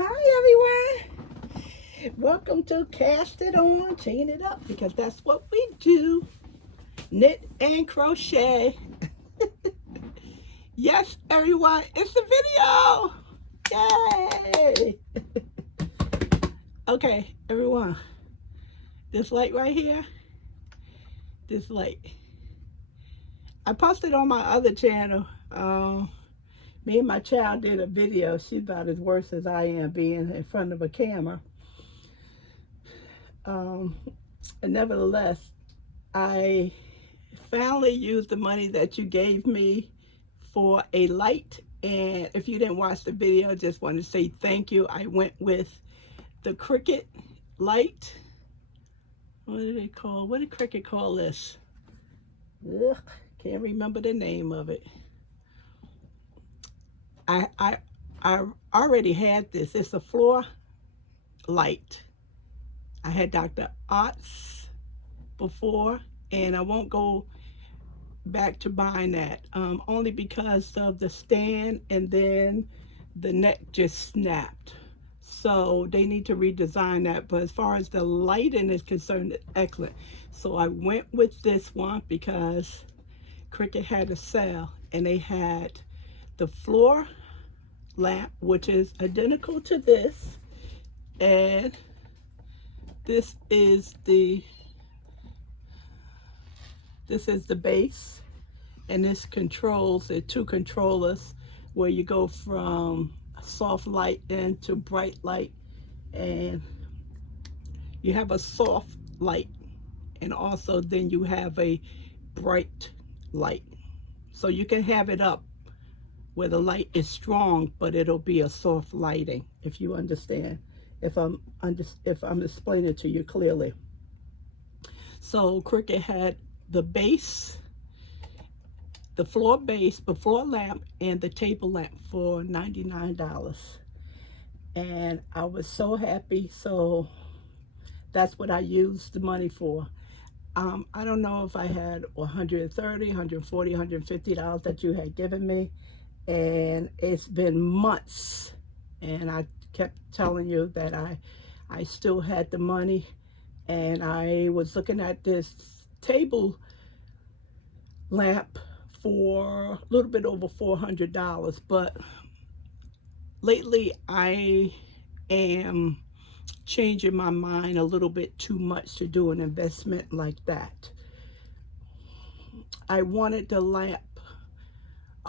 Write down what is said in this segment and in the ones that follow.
Hi everyone. Welcome to Cast It On, Chain It Up, because that's what we do. Knit and crochet. Yes, everyone, it's a video. Yay! Okay, everyone. This light right here, this light. I posted on my other channel. Me and my child did a video. She's about as worse as I am being in front of a camera. And nevertheless, I finally used the money that you gave me for a light. And if you didn't watch the video, just want to say thank you. I went with the Cricut light. What did Cricut call this? Ugh, can't remember the name of it. I already had this. It's a floor light. I had Dr. Ott's before, and I won't go back to buying that, only because of the stand, and then the neck just snapped. So they need to redesign that. But as far as the lighting is concerned, it's excellent. So I went with this one because Cricut had a sale, and they had the floor lamp, which is identical to this, and this is the base, and this controls the two controllers where you go from soft light into bright light, and you have a soft light, and also then you have a bright light. So you can have it up where the light is strong, but it'll be a soft lighting, if you understand, if I'm explaining it to you clearly. So Cricut had the base, the floor base, the floor lamp, and the table lamp for $99. And I was so happy. So that's what I used the money for. I don't know if I had $130, $140, $150 that you had given me. And it's been months. And I kept telling you that I still had the money. And I was looking at this table lamp for a little bit over $400, but lately I am changing my mind a little bit too much to do an investment like that. I wanted the lamp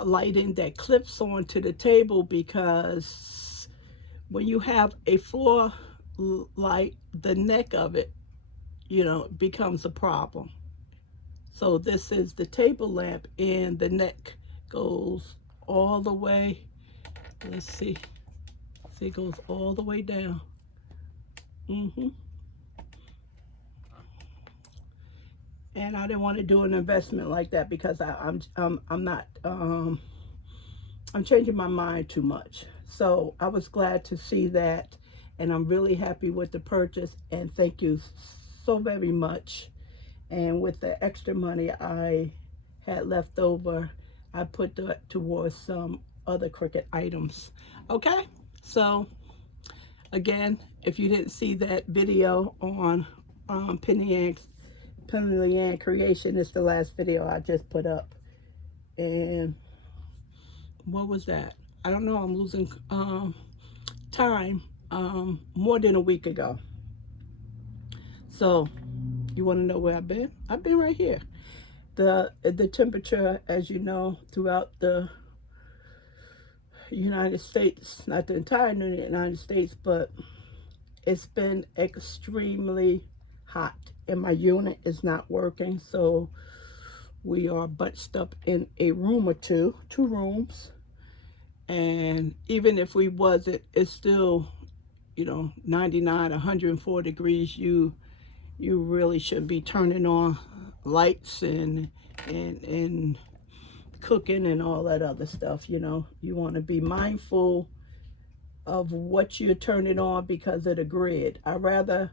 lighting that clips onto the table, because when you have a floor light, the neck of it, becomes a problem. So this is the table lamp, and the neck goes all the way. Let's see. See, it goes all the way down. And I didn't want to do an investment like that because I'm changing my mind too much. So I was glad to see that, and I'm really happy with the purchase. And thank you so very much. And with the extra money I had left over, I put that towards some other Cricut items. Okay, so again, if you didn't see that video on Penny Ann Creation, it's the last video I just put up. And what was that? I don't know, I'm losing time, more than a week ago. So you want to know where I've been? I've been right here. The temperature, as you know, throughout the United States, not the entire United States, but it's been extremely hot, and my unit is not working. So we are bunched up in a room or two rooms. And even if we wasn't, it's still, 99, 104 degrees. You really should be turning on lights and cooking and all that other stuff. You want to be mindful of what you're turning on because of the grid. I'd rather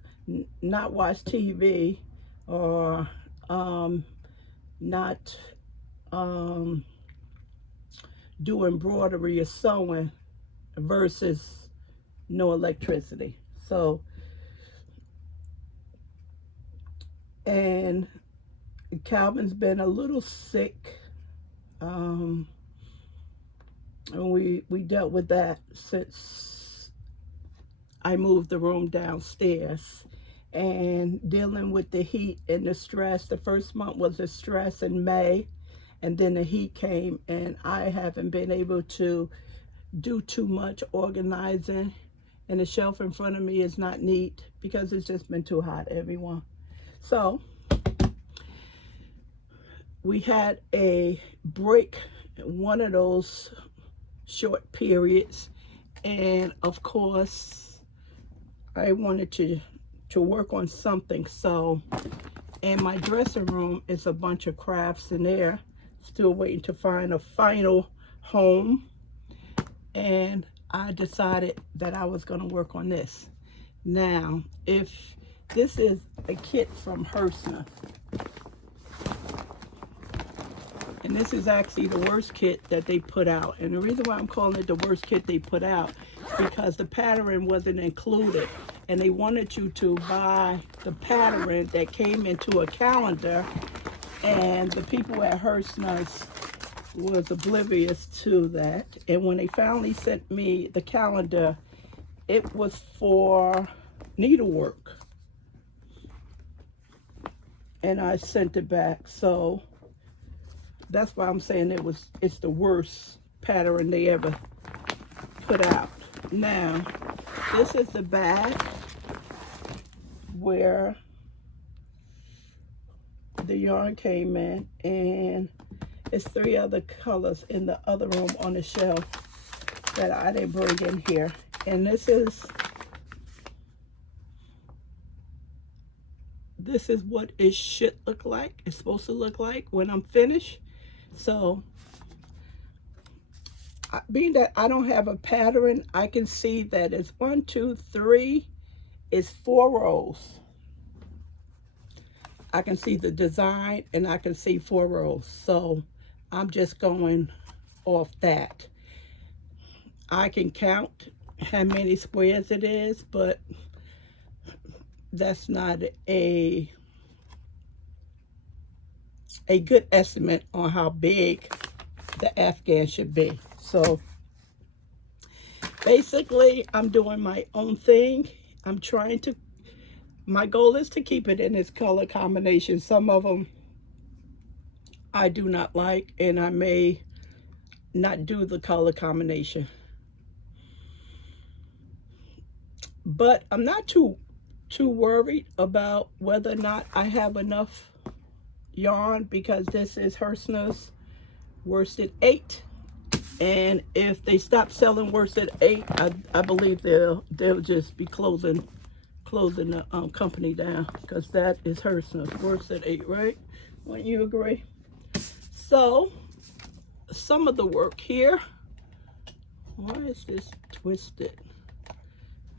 not watch TV or not do embroidery or sewing versus no electricity. So, and Calvin's been a little sick. And we dealt with that since I moved the room downstairs, and dealing with the heat and the stress. The first month was the stress in May, and then the heat came, and I haven't been able to do too much organizing, and the shelf in front of me is not neat because it's just been too hot, everyone. So we had a break, one of those short periods, and of course I wanted to work on something. So in my dressing room is a bunch of crafts in there, still waiting to find a final home, and I decided that I was going to work on this. Now, if this is a kit from Herrschners, and this is actually the worst kit that they put out. And the reason why I'm calling it the worst kit they put out is because the pattern wasn't included. And they wanted you to buy the pattern that came into a calendar. And the people at Herrschners was oblivious to that. And when they finally sent me the calendar, it was for needlework. And I sent it back. So that's why I'm saying it's the worst pattern they ever put out. Now, this is the bag where the yarn came in, and it's 3 other colors in the other room on the shelf that I didn't bring in here. And this is what it should look like. It's supposed to look like when I'm finished. So, being that I don't have a pattern, I can see that it's 1, 2, 3, it's 4 rows. I can see the design, and I can see 4 rows. So, I'm just going off that. I can count how many squares it is, but that's not a good estimate on how big the Afghan should be. So basically, I'm doing my own thing. I'm trying to, my goal is to keep it in its color combination. Some of them I do not like, and I may not do the color combination. But I'm not too worried about whether or not I have enough yarn, because this is Herrschners worsted 8, and if they stop selling worsted 8, I believe they'll just be closing the company down, because that is Herrschners worsted 8, right? Wouldn't you agree? So some of the work here, why is this twisted?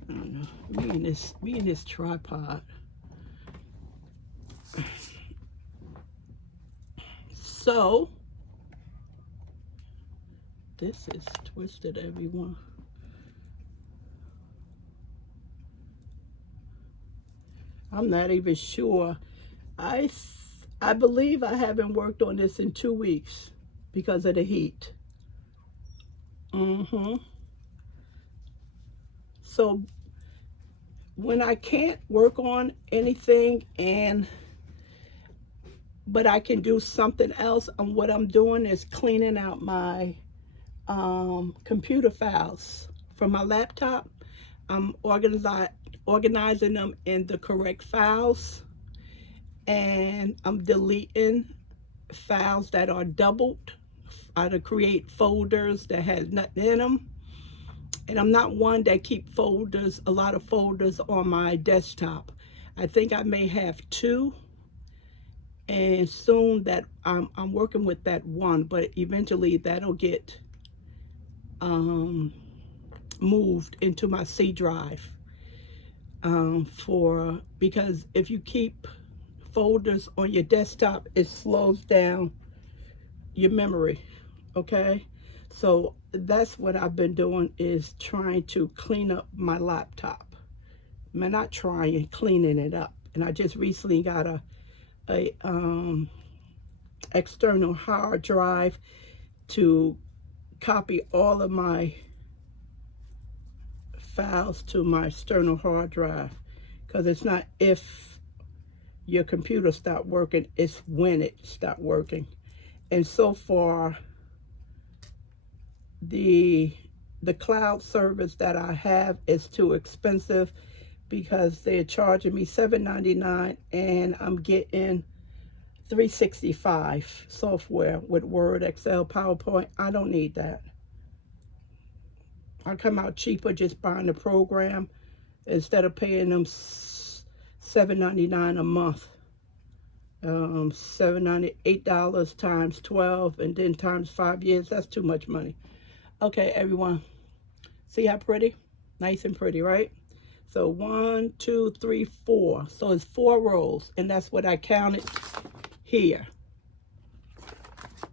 I don't know. Me and this tripod. So this is twisted, everyone. I'm not even sure. I believe I haven't worked on this in 2 weeks because of the heat. So when I can't work on anything, but I can do something else, and what I'm doing is cleaning out my computer files from my laptop. I'm organizing them in the correct files, and I'm deleting files that are doubled, to create folders that has nothing in them. And I'm not one that keep folders, a lot of folders on my desktop. I think I may have 2, and soon that I'm working with that one, but eventually that'll get moved into my C drive, because if you keep folders on your desktop, it slows down your memory. Okay, So that's what I've been doing, is trying to clean up my laptop. I'm not trying, cleaning it up. And I just recently got a external hard drive to copy all of my files to my external hard drive, because it's not if your computer stopped working, it's when it stopped working. And so far, the cloud service that I have is too expensive, because they're charging me $7.99 and I'm getting 365 software with Word, Excel, PowerPoint. I don't need that. I come out cheaper just buying the program instead of paying them $7.99 a month. $8 times 12 and then times 5 years. That's too much money. Okay, everyone. See how pretty? Nice and pretty, right? So 1, 2, 3, 4. So it's 4 rows, and that's what I counted here.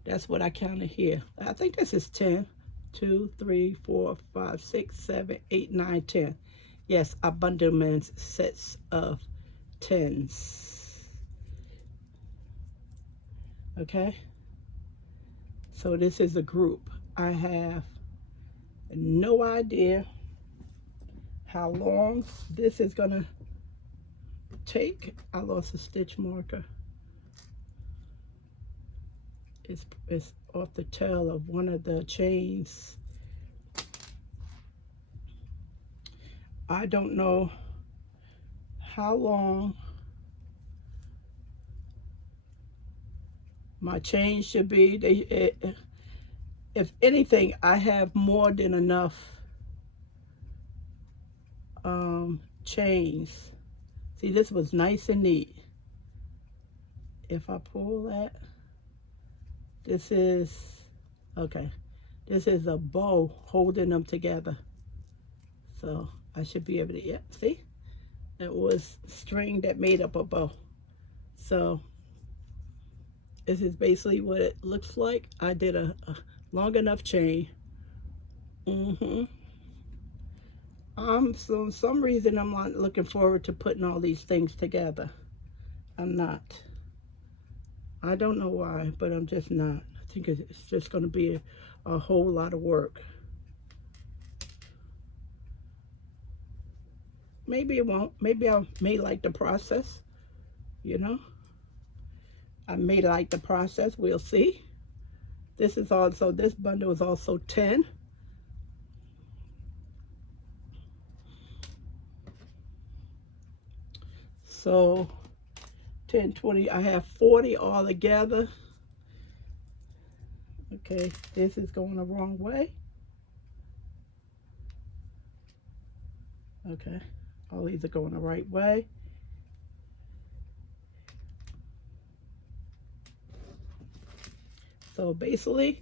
That's what I counted here. I think this is 10. 2, 3, 4, 5, 6, 7, 8, 9, 10. Yes, I bundle them in sets of 10s. Okay? So this is a group. I have no idea how long this is gonna take. I lost a stitch marker. It's off the tail of one of the chains. I don't know how long my chain should be. If anything, I have more than enough chains. See, this was nice and neat. If I pull that, this is, okay, this is a bow holding them together. So I should be able to, yeah, see? That was string that made up a bow. So this is basically what it looks like. I did a long enough chain. So for some reason I'm not looking forward to putting all these things together. I'm not. I don't know why, but I'm just not. I think it's just going to be a whole lot of work. Maybe it won't. Maybe I may like the process, you know. I may like the process. We'll see. This is also, this bundle is also 10. So 10, 20, I have 40 all together. Okay, this is going the wrong way. Okay, all these are going the right way. So basically,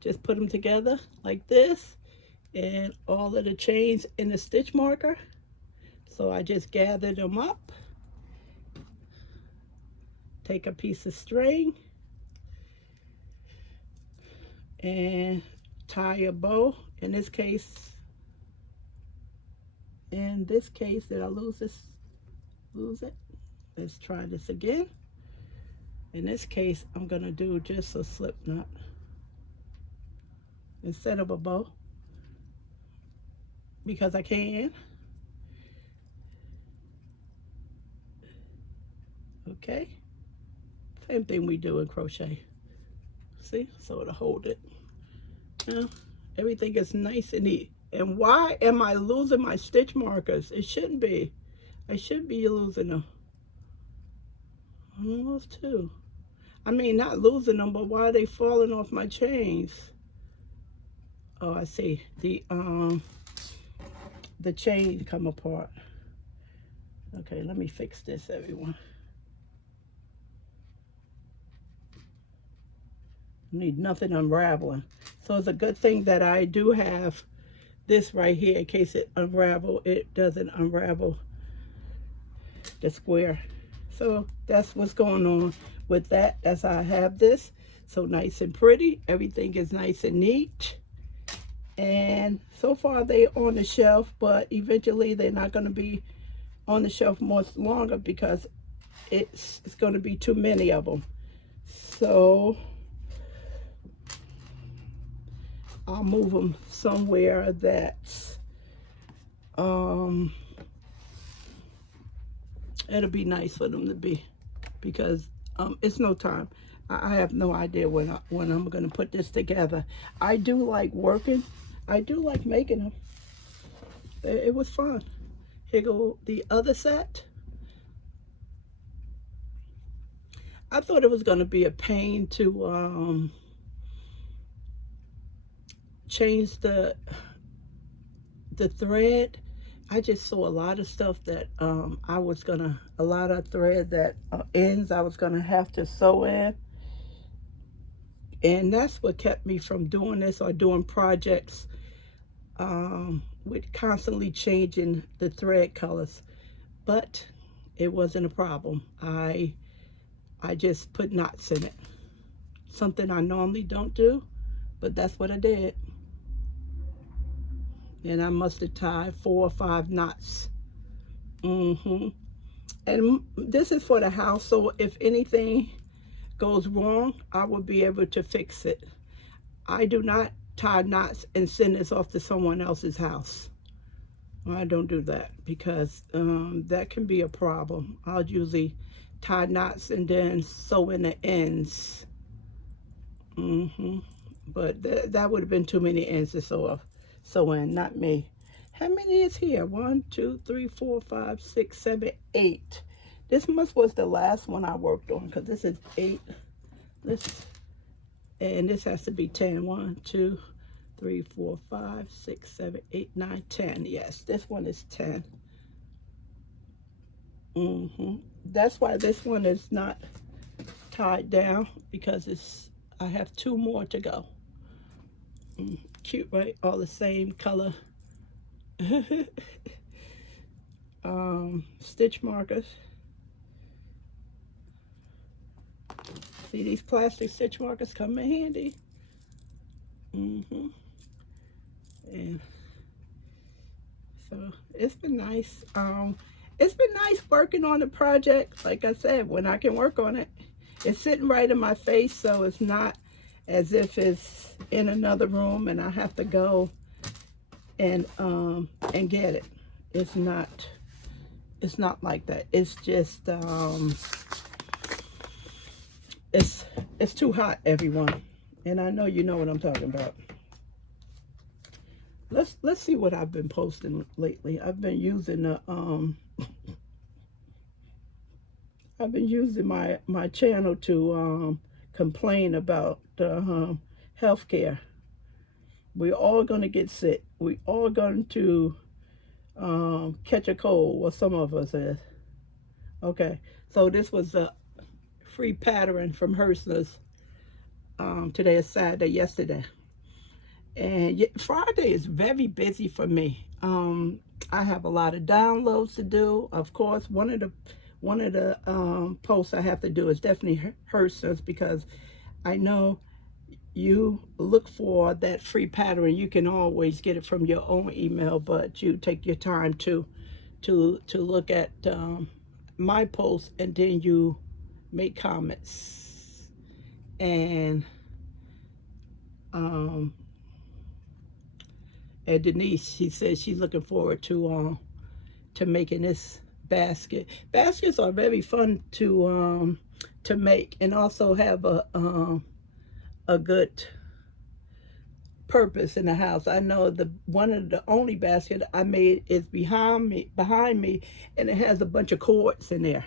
just put them together like this, and all of the chains in the stitch marker. So I just gathered them up. Take a piece of string and tie a bow. In this case, did I lose this? Lose it? Let's try this again. In this case, I'm gonna do just a slip knot instead of a bow, because I can. Okay, same thing we do in crochet. See, so to hold it. Now, everything is nice and neat. And why am I losing my stitch markers? It shouldn't be. I should be losing them. I lost 2. I mean, not losing them, but why are they falling off my chains? Oh, I see. The chain come apart. Okay, let me fix this, everyone. Need nothing unraveling. So it's a good thing that I do have this right here in case it unravel. It doesn't unravel the square. So that's what's going on with that. That's how I have this. so nice and pretty. Everything is nice and neat. And so far they're on the shelf, but eventually they're not going to be on the shelf much longer because it's going to be too many of them. So I'll move them somewhere that's it'll be nice for them to be, because it's no time. I have no idea when I'm going to put this together. I do like working. I do like making them. It was fun. Here go the other set. I thought it was going to be a pain to change the thread. I just saw a lot of stuff that a lot of thread that ends I was gonna have to sew in, and that's what kept me from doing this or doing projects with constantly changing the thread colors. But it wasn't a problem. I just put knots in it, something I normally don't do, but that's what I did. And I must have tied 4 or 5 knots. And this is for the house, so if anything goes wrong, I will be able to fix it. I do not tie knots and send this off to someone else's house. I don't do that because that can be a problem. I'll usually tie knots and then sew in the ends. But that would have been too many ends to sew in, not me. How many is here? 1, 2, 3, 4, 5, 6, 7, 8. This was the last one I worked on, because this is 8. And this has to be 10. 1, 2, 3, 4, 5, 6, 7, 8, 9, 10. Yes, this one is 10. That's why this one is not tied down, because I have 2 more to go. Cute, right? All the same color. Stitch markers. See, these plastic stitch markers come in handy. And so it's been nice. It's been nice working on the project. Like I said, when I can work on it, it's sitting right in my face, so it's not as if it's in another room and I have to go and get it. It's not like that. It's just it's too hot, everyone, and I know you know what I'm talking about. Let's see what I've been posting lately. I've been using the I've been using my channel to complain about healthcare. We're all going to get sick. We're all going to catch a cold, or some of us is. Okay, so this was a free pattern from Herrschners. Today is Saturday, yesterday. And Friday is very busy for me. I have a lot of downloads to do. Of course, one of the posts I have to do is definitely Herrschners, because I know you look for that free pattern. You can always get it from your own email, but you take your time to look at my posts, and then you make comments. And Denise, she says she's looking forward to making this basket. Baskets are very fun to make, and also have a good purpose in the house. I know one of the only basket I made is behind me, and it has a bunch of cords in there.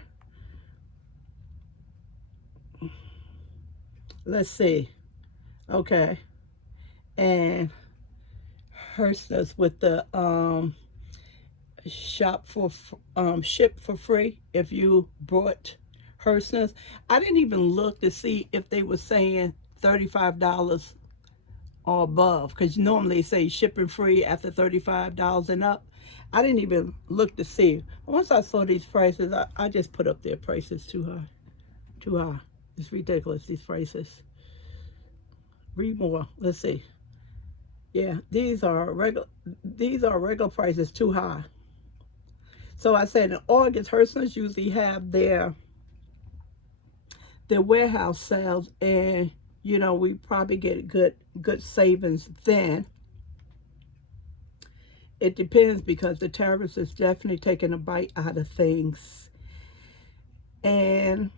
Let's see. Okay. And Herrschners with the ship for free if you bought Herrschners. I didn't even look to see if they were saying $35 or above, because normally they say shipping free after $35 and up. I didn't even look to see. Once I saw these prices, I just put up their prices too high. It's ridiculous, these prices. Read more. Let's see. Yeah, these are regular prices too high. So I said in August, Herrschners usually have their warehouse sales, and you know we probably get good savings then. It depends because the tariffs is definitely taking a bite out of things. And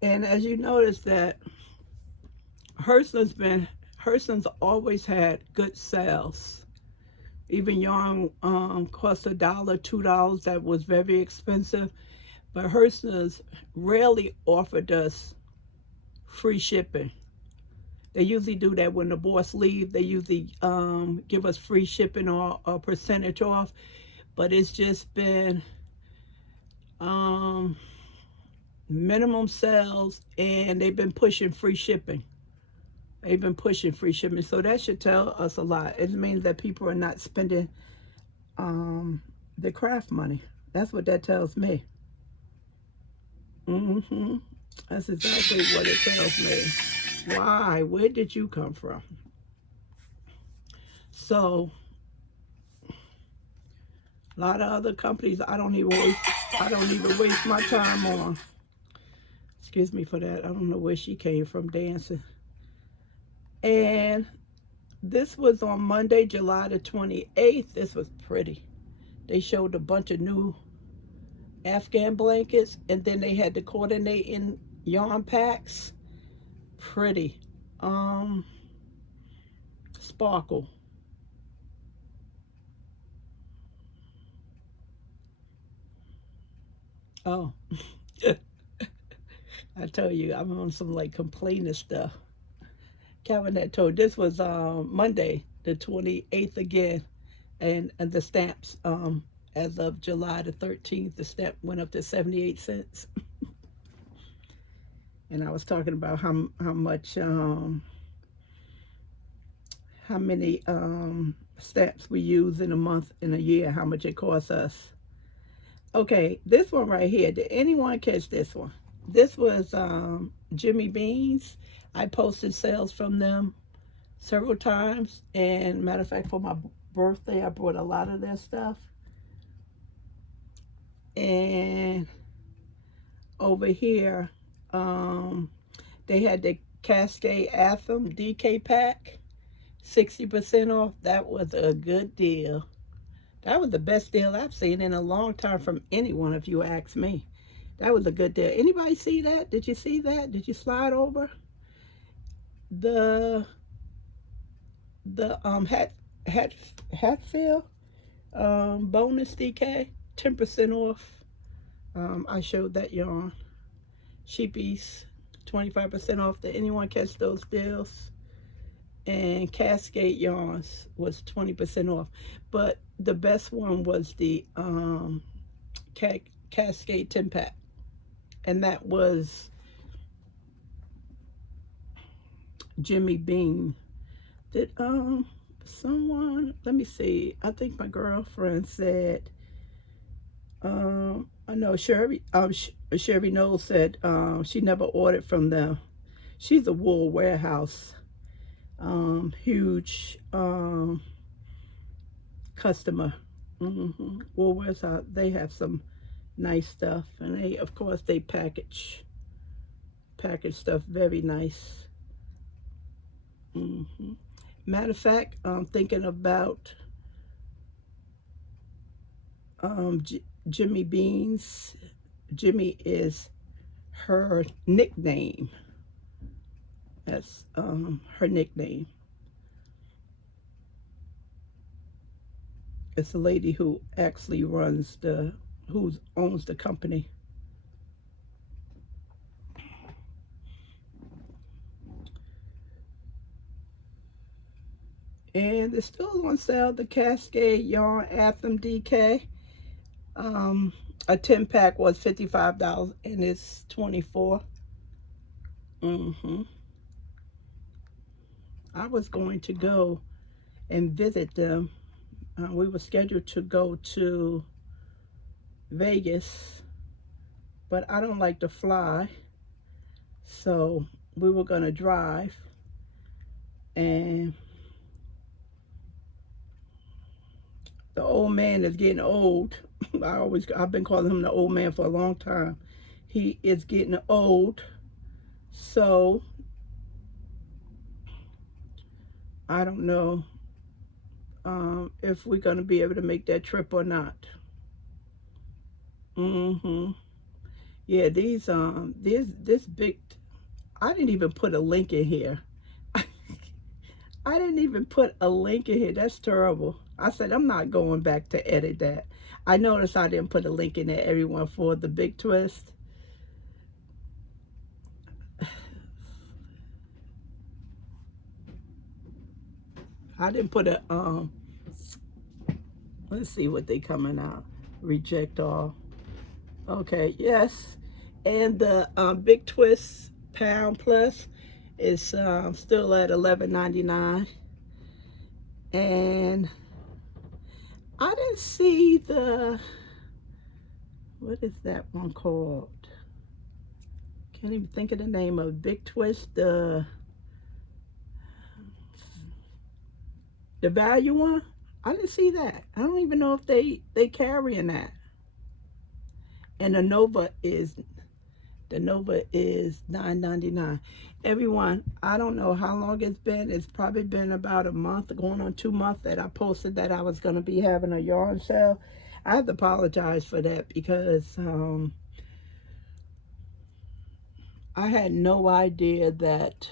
as you notice that Herrschners always had good sales. Even yarn cost $1, $2. That was very expensive. But Herrschners rarely offered us free shipping. They usually do that when the boss leaves. They usually give us free shipping or a percentage off. But it's just been minimum sales, and they've been pushing free shipping. They've been pushing free shipping. So that should tell us a lot. It means that people are not spending the craft money. That's what that tells me. That's exactly what it tells me. Why? Where did you come from? So a lot of other companies I don't even waste my time on. Excuse me for that. I don't know where she came from dancing. And this was on Monday, July the 28th. This was pretty. They showed a bunch of new Afghan blankets, and then they had the coordinating yarn packs. Pretty. Sparkle. Oh. I tell you, I'm on some like complaining stuff. Calvin had told this was Monday, the 28th again, and the stamps as of July the 13th, the stamp went up to 78 cents. And I was talking about how much how many stamps we use in a month, in a year, how much it costs us. Okay, this one right here. Did anyone catch this one? This was Jimmy Beans. I posted sales from them several times. And matter of fact, for my birthday, I bought a lot of their stuff. And over here, they had the Cascade Anthem DK pack, 60% off. That was a good deal. That was the best deal I've seen in a long time from anyone, if you ask me. That was a good deal. Anybody see that? Did you see that? Did you slide over? The Hatfield bonus DK, 10% off. I showed that yarn. Sheepies, 25% off. Did anyone catch those deals? And Cascade Yarns was 20% off. But the best one was the Cascade 10 pack. And that was Jimmy Bean. Did someone, let me see, I think my girlfriend said, I know Sherry Knowles said she never ordered from them. She's a wool warehouse, huge customer. Wool warehouse, they have some nice stuff, and they, of course, they package stuff very nice. Matter of fact, I'm thinking about Jimmy Beans. Jimmy is her nickname. That's her nickname. It's a lady who actually who owns the company. And it's still on sale, the Cascade Yarn Anthem DK. A 10 pack was $55 and it's $24. I was going to go and visit them. We were scheduled to go to Vegas, but I don't like to fly. So we were going to drive, and the old man is getting old. I've been calling him the old man for a long time. He is getting old, so I don't know if we're going to be able to make that trip or not. Yeah, this big, I didn't even put a link in here. I didn't even put a link in here. That's terrible. I said, I'm not going back to edit that. I noticed I didn't put a link in there, everyone, for the big twist. I didn't put a, let's see what they coming out. Reject all. Okay, yes. And the big twist pound plus is still at $11.99. And I didn't see the, what is that one called? Can't even think of the name of big twist. The value one. I didn't see that. I don't even know if they carrying that. And the Nova is $9.99. Everyone, I don't know how long it's been. It's probably been about a month, going on 2 months, that I posted that I was going to be having a yarn sale. I have to apologize for that because I had no idea that,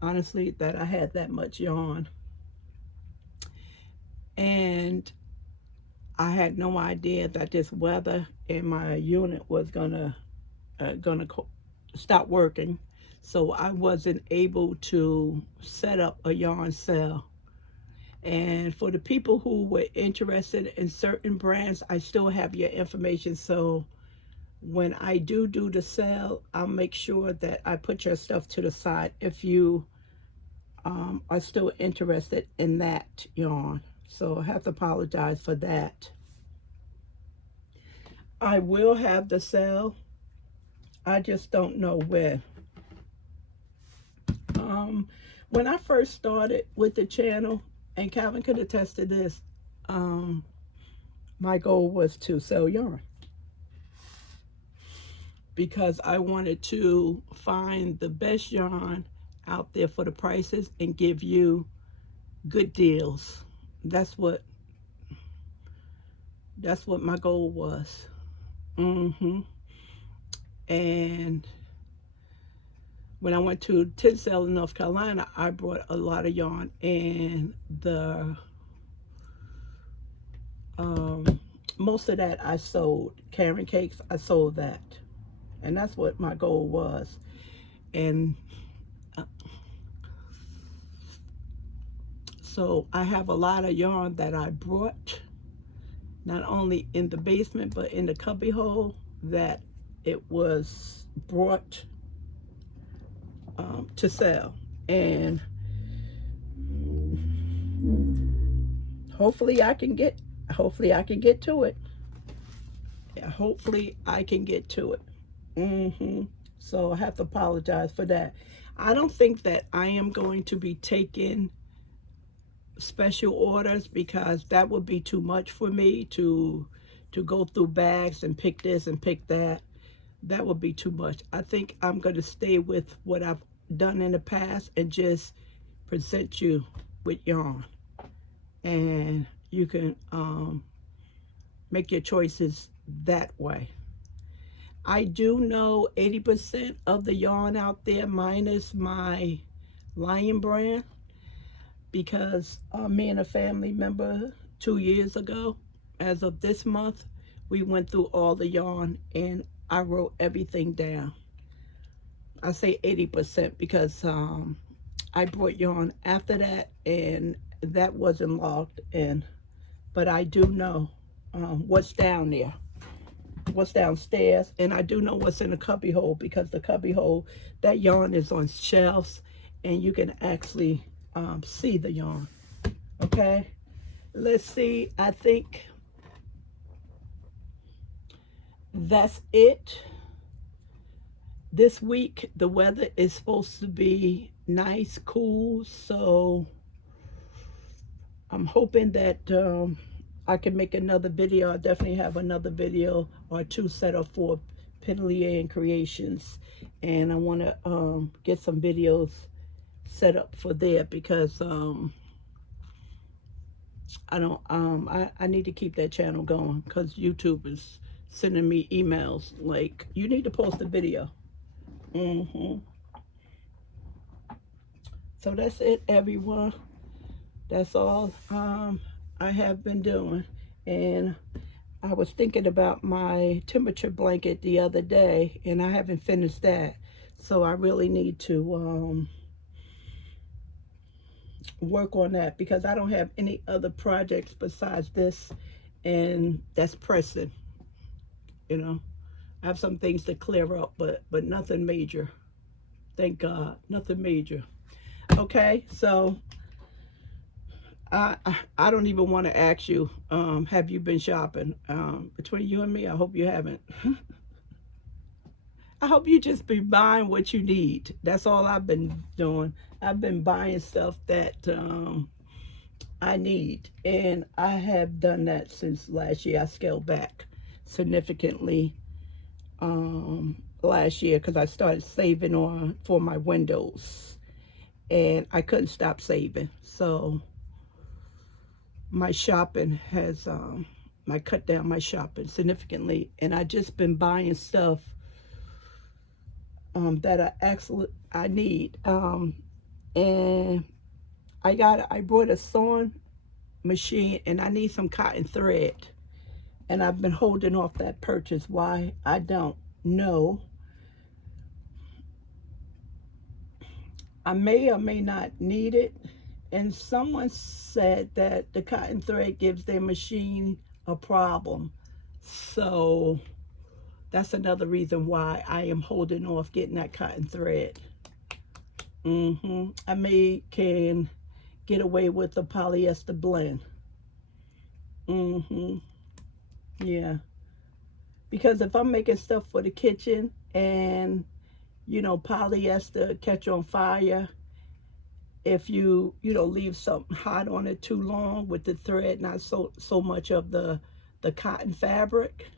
honestly, that I had that much yarn. And I had no idea that this weather in my unit was gonna stop working, so I wasn't able to set up a yarn sale. And for the people who were interested in certain brands, I still have your information, so when I do the sale, I'll make sure that I put your stuff to the side if you are still interested in that yarn. So I have to apologize for that. I will have the sale. I just don't know when. When I first started with the channel, and Calvin could attest to this, my goal was to sell yarn because I wanted to find the best yarn out there for the prices and give you good deals. That's what my goal was. And when I went to Tinsdale in North Carolina, I brought a lot of yarn, and the most of that I sold. Carrot cakes, I sold that, and that's what my goal was. And so I have a lot of yarn that I brought, not only in the basement but in the cubby hole, that it was brought to sell. And hopefully I can get to it. Yeah, hopefully I can get to it. So I have to apologize for that. I don't think that I am going to be taking special orders because that would be too much for me to go through bags and pick this and pick that. That would be too much. I think I'm going to stay with what I've done in the past and just present you with yarn, and you can make your choices that way. I do know 80% of the yarn out there, minus my Lion brand, because me and a family member 2 years ago, as of this month, we went through all the yarn and I wrote everything down. I say 80% because I brought yarn after that and that wasn't logged in. But I do know what's down there, what's downstairs, and I do know what's in the cubby hole, because the cubby hole, that yarn is on shelves and you can actually see the yarn. Okay, let's see. I think that's it. This week, the weather is supposed to be nice, cool, so I'm hoping that I can make another video. I'll definitely have another video or two set up for Piddly and Creations. And I want to get some videos set up for there because I need to keep that channel going because YouTube is sending me emails like, you need to post a video. So that's it, everyone. That's all I have been doing. And I was thinking about my temperature blanket the other day, and I haven't finished that. So I really need to work on that because I don't have any other projects besides this, and that's pressing. You know, I have some things to clear up, but nothing major. Thank God, nothing major. Okay, so I don't even want to ask you, have you been shopping? Between you and me, I hope you haven't. I hope you just be buying what you need. That's all I've been doing. I've been buying stuff that I need. And I have done that since last year. I scaled back significantly last year because I started saving on for my windows. And I couldn't stop saving. So my shopping has, I cut down my shopping significantly. And I just been buying stuff that I need. And I bought a sewing machine and I need some cotton thread. And I've been holding off that purchase. Why? I don't know. I may or may not need it. And someone said that the cotton thread gives their machine a problem. So that's another reason why I am holding off getting that cotton thread. I can get away with the polyester blend. Yeah. Because if I'm making stuff for the kitchen and, you know, polyester catch on fire, if you leave something hot on it too long with the thread, not so much of the cotton fabric,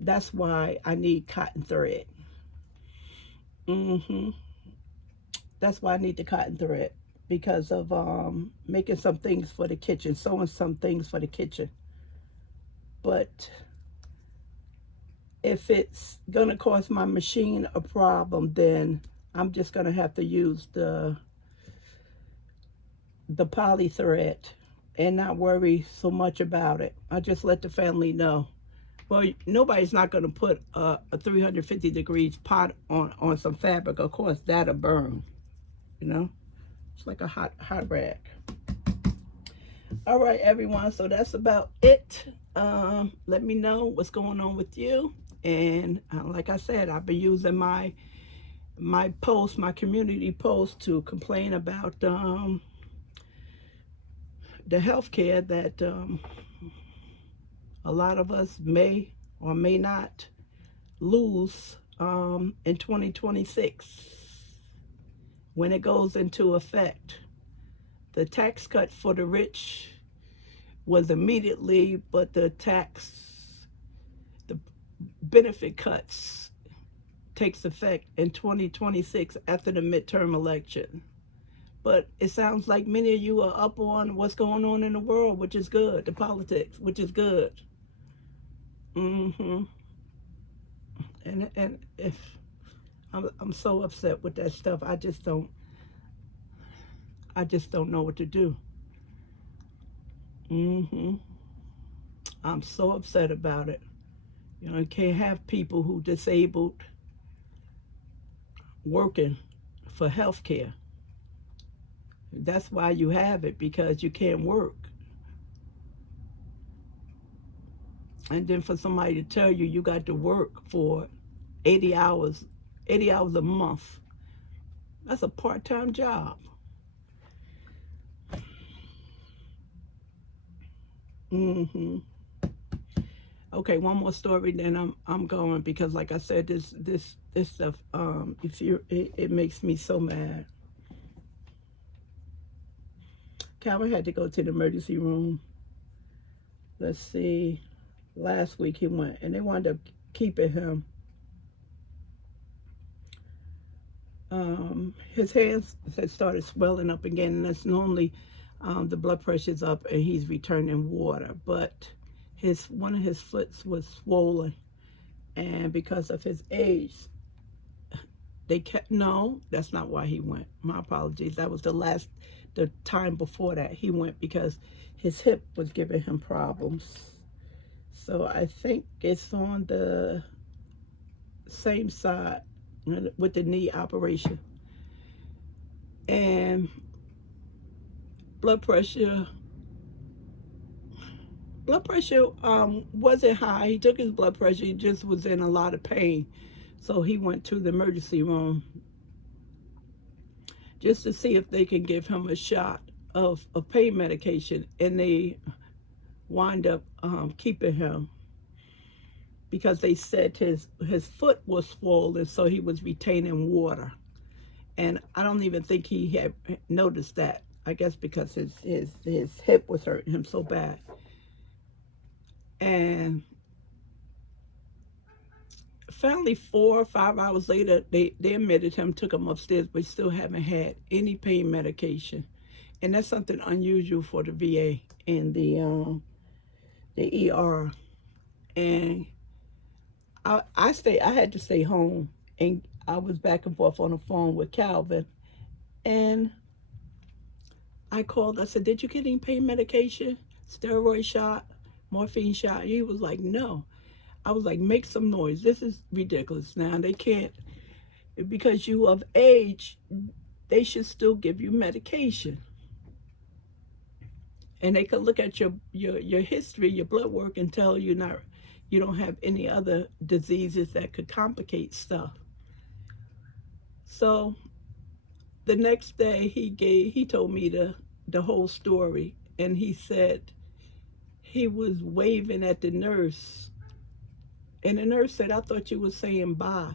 that's why I need cotton thread. That's why I need the cotton thread, because of making some things for the kitchen, sewing some things for the kitchen. But if it's gonna cause my machine a problem, then I'm just gonna have to use the poly thread and not worry so much about it. I just let the family know. Well, nobody's not going to put a 350 degrees pot on some fabric. Of course, that'll burn, you know. It's like a hot rag. All right, everyone. So that's about it. Let me know what's going on with you. And like I said, I've been using my post, my community post, to complain about the healthcare that a lot of us may or may not lose in 2026 when it goes into effect. The tax cut for the rich was immediately, but the benefit cuts takes effect in 2026 after the midterm election. But it sounds like many of you are up on what's going on in the world, which is good, the politics, which is good. And if I'm so upset with that stuff, I just don't know what to do. I'm so upset about it. You know, you can't have people who disabled working for health care. That's why you have it, because you can't work. And then for somebody to tell you you got to work for 80 hours a month, that's a part-time job. Okay, one more story, then I'm going, because like I said, this this stuff, it makes me so mad. Calvin had to go to the emergency room. Let's see, last week he went, and they wound up keeping him. His hands had started swelling up again, and that's normally the blood pressure's up and he's returning water, but one of his foots was swollen, and because of his age, no, that's not why he went. My apologies. That was the time before that he went, because his hip was giving him problems. So I think it's on the same side with the knee operation. And blood pressure wasn't high. He took his blood pressure, he just was in a lot of pain. So he went to the emergency room just to see if they can give him a shot of pain medication, and they wind up keeping him because they said his foot was swollen, so he was retaining water. And I don't even think he had noticed that. I guess because his hip was hurting him so bad. And finally, 4 or 5 hours later, they admitted him, took him upstairs, but still haven't had any pain medication. And that's something unusual for the VA and the ER. And I had to stay home, and I was back and forth on the phone with Calvin, and I called. I said, "Did you get any pain medication? Steroid shot, morphine shot?" He was like, "No." I was like, "Make some noise. This is ridiculous. Now they can't, because you of age, they should still give you medication. And they could look at your history, your blood work, and tell you you don't have any other diseases that could complicate stuff." So the next day he told me the whole story, and he said he was waving at the nurse, and the nurse said, "I thought you were saying bye."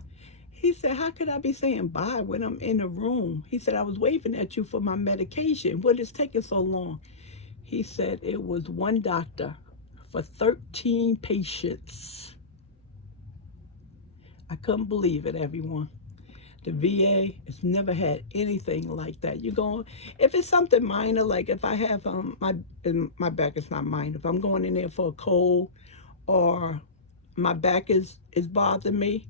He said, "How could I be saying bye when I'm in the room?" He said, "I was waving at you for my medication. What is taking so long?" He said it was one doctor for 13 patients. I couldn't believe it, everyone. The VA has never had anything like that. You go, if it's something minor, like if I have my back is not minor. If I'm going in there for a cold, or my back is bothering me,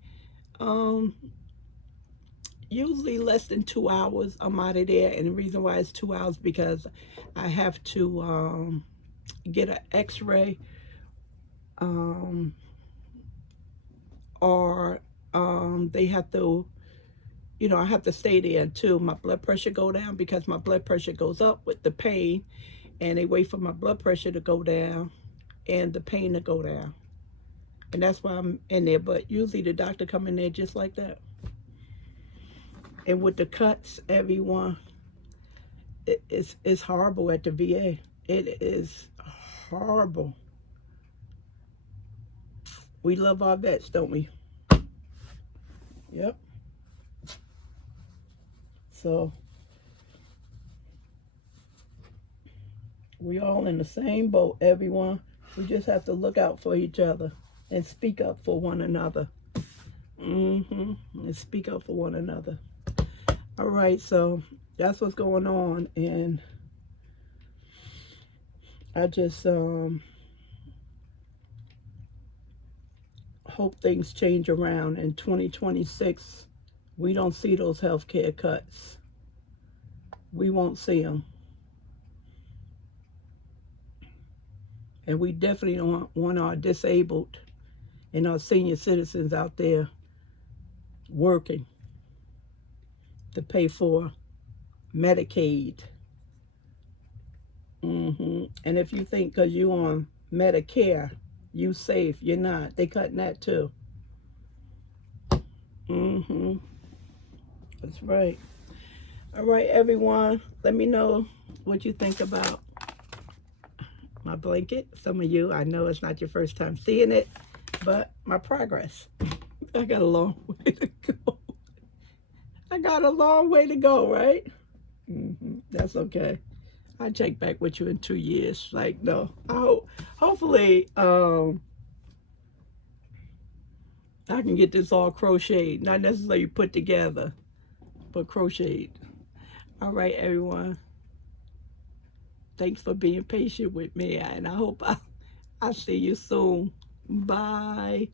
usually less than 2 hours I'm out of there. And the reason why it's 2 hours, because I have to get an x-ray, or they have to, I have to stay there until my blood pressure go down, because my blood pressure goes up with the pain, and they wait for my blood pressure to go down and the pain to go down. And that's why I'm in there. But usually the doctor come in there just like that. And with the cuts, everyone, it's horrible at the VA. It is horrible. We love our vets, don't we? Yep. So we all in the same boat, everyone. We just have to look out for each other and speak up for one another. And speak up for one another. All right, so that's what's going on, and I just hope things change around in 2026. We don't see those healthcare cuts. We won't see them. And we definitely don't want our disabled and our senior citizens out there working to pay for Medicaid. And if you think because you're on Medicare, you safe, you're not. They cutting that too. That's right. All right, everyone. Let me know what you think about my blanket. Some of you, I know it's not your first time seeing it, but my progress. I got a long way to go. I got a long way to go, right? That's okay. I'll check back with you in 2 years. Like, no. Hopefully, I can get this all crocheted. Not necessarily put together, but crocheted. All right, everyone. Thanks for being patient with me, and I hope I see you soon. Bye.